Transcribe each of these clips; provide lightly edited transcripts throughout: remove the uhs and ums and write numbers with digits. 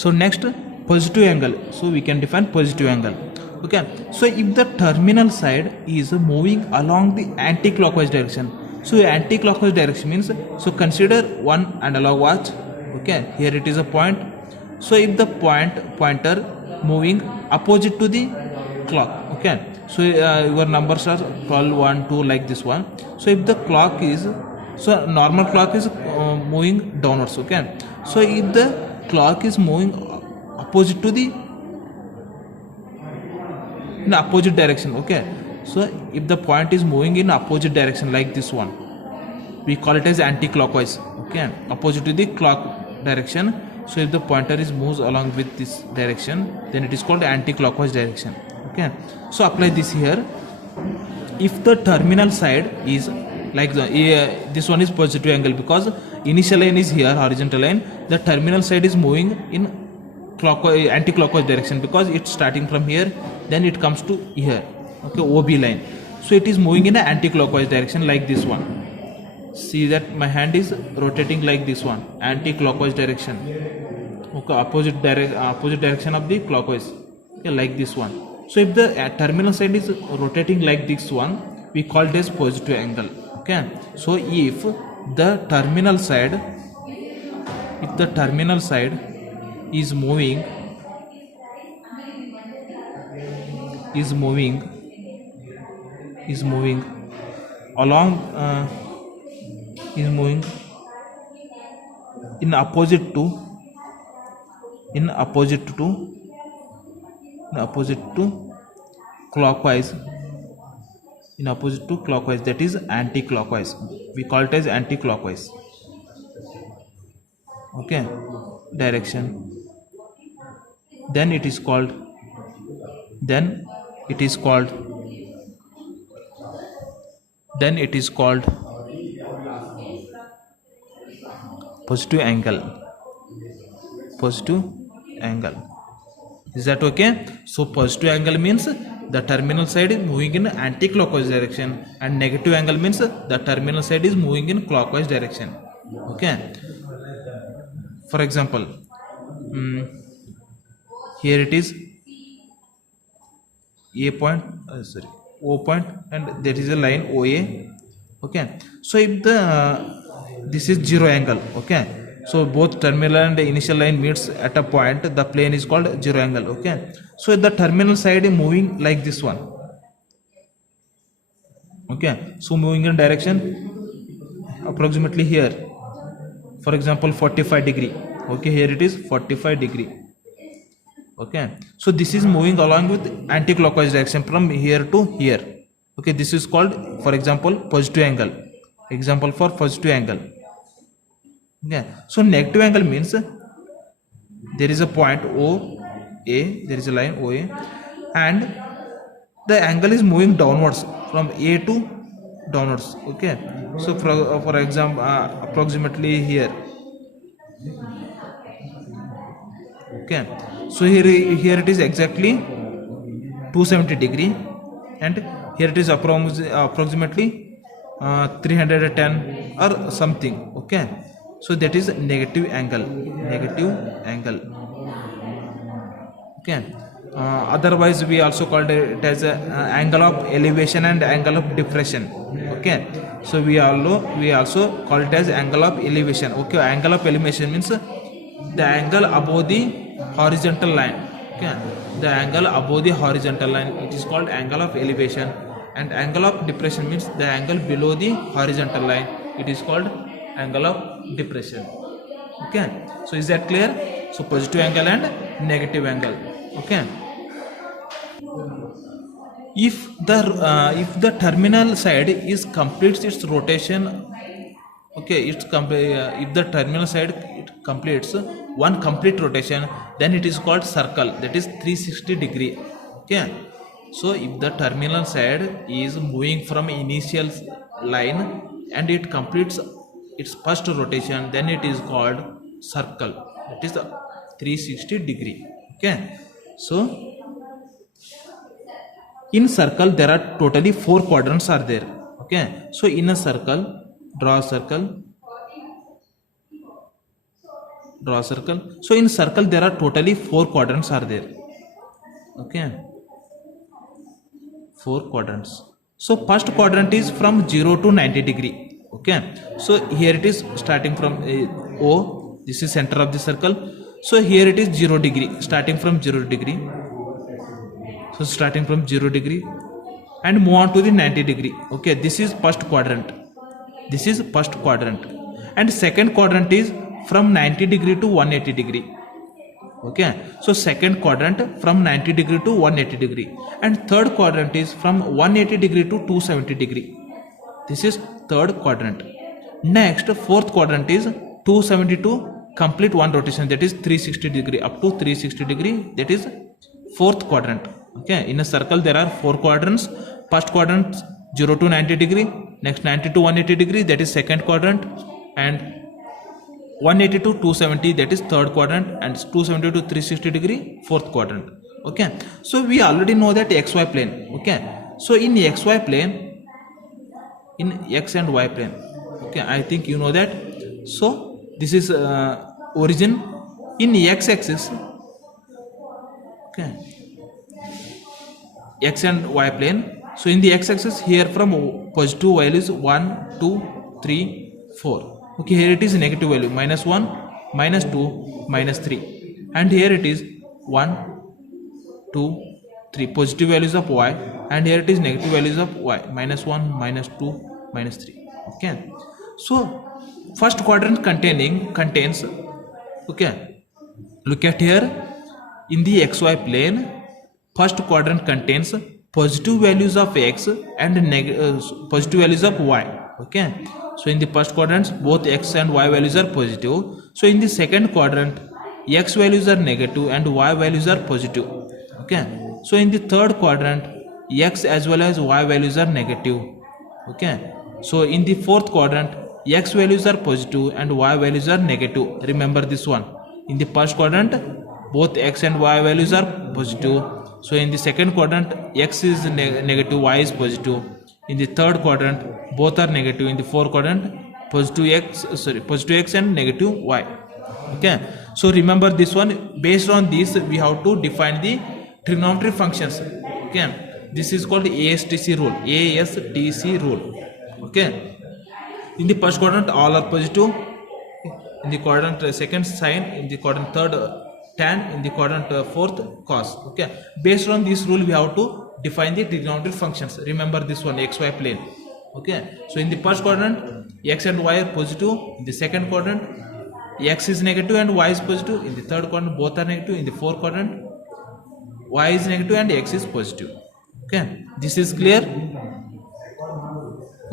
So next, positive angle. So we can define positive angle. Okay, so if the terminal side is moving along the anti-clockwise direction, so anti-clockwise direction means, so consider one analog watch. Okay, here it is a point. So if the pointer moving opposite to the clock, okay, so your numbers are 12, 1, 2 like this one. So if the clock is, so normal clock is moving downwards, okay, so if the clock is moving opposite to the, in opposite direction, okay, so if the point is moving in opposite direction like this one, we call it as anti-clockwise, okay, opposite to the clock direction. So if the pointer is moves along with this direction, then it is called anti-clockwise direction. Okay, so apply this here. If the terminal side is like the this one is positive angle, because initial line is here, horizontal line, the terminal side is moving in clockwise, anti-clockwise direction, because it's starting from here, then it comes to here, okay, OB line. So it is moving in an anti-clockwise direction like this one. See that my hand is rotating like this one, anti-clockwise direction, okay, opposite direction of the clockwise, okay, like this one. So if the terminal side is rotating like this one, we call it as positive angle. Okay, so if the terminal side is moving along is moving in opposite to clockwise, that is anti-clockwise, we call it as anti-clockwise, okay, direction, then it is called positive angle. Is that okay? So positive angle means the terminal side is moving in anti-clockwise direction, and negative angle means the terminal side is moving in clockwise direction. Okay, for example, here it is A point, O point, and there is a line OA. Okay, so if this is zero angle, okay, so both terminal and initial line meets at a point, the plane is called zero angle. Okay, so the terminal side is moving like this one. Okay, so moving in direction approximately here, for example 45 degree. Okay, here it is 45 degree. Okay, so this is moving along with anti-clockwise direction from here to here. Okay, this is called, for example, positive angle. Example for positive angle. Okay, so negative angle means there is a point OA, there is a line OA, and the angle is moving downwards from A to downwards. Okay, so for example, approximately here. Okay, so here it is exactly 270 degree, and here it is approximately 310 or something. Okay, so that is negative angle. Okay, otherwise we also called it as angle of elevation and angle of depression. Okay, so we also call it as angle of elevation. Okay, angle of elevation means the angle above the horizontal line. Okay, the angle above the horizontal line, it is called angle of elevation, and angle of depression means the angle below the horizontal line, it is called angle of depression. Okay, so is that clear? So positive angle and negative angle. Okay, if the terminal side is completes its rotation, okay, if the terminal side it completes one complete rotation, then it is called circle, that is 360 degree. Okay, so if the terminal side is moving from initial line and it completes its first rotation, then it is called circle, that is the 360 degree. Okay, so in circle there are totally 4 quadrants are there. Okay, so in a circle, draw a circle. draw a circle. So in circle there are totally 4 quadrants are there. Okay, 4 quadrants. So first quadrant is from 0 to 90 degree. Okay, so here it is starting from O. This is center of the circle. So here it is 0 degree, starting from 0 degree. So starting from 0 degree and move on to the 90 degree. Okay, this is first quadrant. This is first quadrant. And second quadrant is from 90 degree to 180 degree. Okay, so second quadrant from 90 degree to 180 degree. And third quadrant is from 180 degree to 270 degree. This is third quadrant. Next, fourth quadrant is 270 to complete one rotation, that is 360 degree, up to 360 degree, that is fourth quadrant. Okay, in a circle there are 4 quadrants. First quadrant 0 to 90 degree, next 90 to 180 degree, that is second quadrant, and 180 to 270, that is third quadrant, and 270 to 360 degree, fourth quadrant. Okay, so we already know that xy plane. Okay, so in xy plane, in x and y plane, okay, I think you know that. So this is origin in x axis. Okay, x and y plane. So in the x axis, here from positive values 1 2 3 4. Okay, here it is negative value -1 -2 -3, and here it is 1 2 3 positive values of y, and here it is negative values of y -1 -2 -3. Okay, so first quadrant contains, okay, look at here, in the xy plane first quadrant contains positive values of x and positive values of y. Okay, so in the first quadrant both x and y values are positive. So in the second quadrant x values are negative and y values are positive. Okay, so in the third quadrant x as well as y values are negative. Okay, so in the fourth quadrant x values are positive and y values are negative. Remember this one. In the first quadrant both x and y values are positive. So in the second quadrant x is negative, y is positive. In the third quadrant both are negative. In the fourth quadrant positive x and negative y. Okay, so remember this one. Based on this we have to define the trigonometry functions. Okay, this is called ASTC rule. ASTC rule. Okay, in the first quadrant all are positive, in the quadrant second sine, in the quadrant third tan, in the quadrant fourth cos. Okay, based on this rule we have to define the trigonometric functions. Remember this one, xy plane. Okay, so in the first quadrant x and y are positive, in the second quadrant x is negative and y is positive, in the third quadrant both are negative, in the fourth quadrant y is negative and x is positive. Okay, this is clear.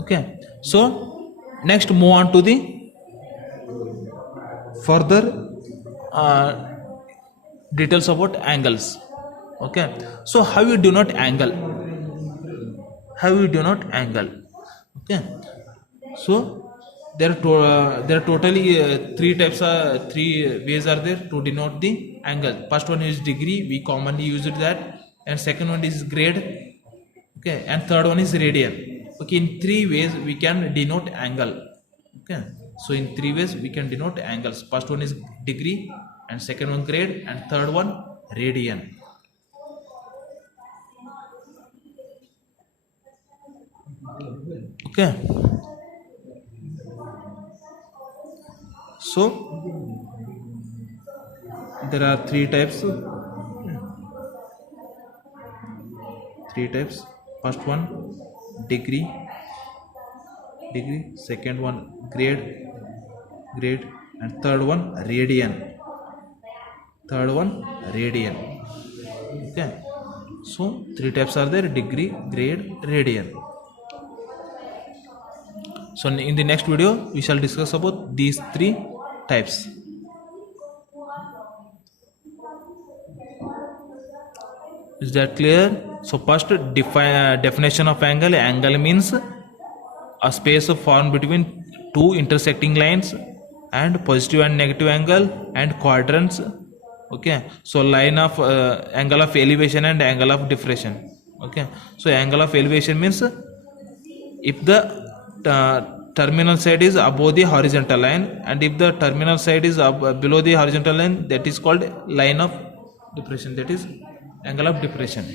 Okay, so next move on to the further details about angles. Okay, so how you denote angle, okay, so there are totally three ways are there to denote the angle. First one is degree, we commonly use it that, and second one is grade, okay, and third one is radian. Okay, in 3 ways we can denote angle. Okay, so in 3 ways we can denote angles. First one is degree, and second one grade, and third one radian. Okay, so there are 3 types. First one degree, second one grade, and third one radian. Okay, so 3 types are there: degree, grade, radian. So in the next video we shall discuss about these 3 types. Is that clear? So first definition of angle. Angle means a space formed between 2 intersecting lines, and positive and negative angle, and quadrants. Okay, so line of angle of elevation and angle of depression. Okay, so angle of elevation means if the terminal side is above the horizontal line, and if the terminal side is below the horizontal line, that is called line of depression, that is angle of depression.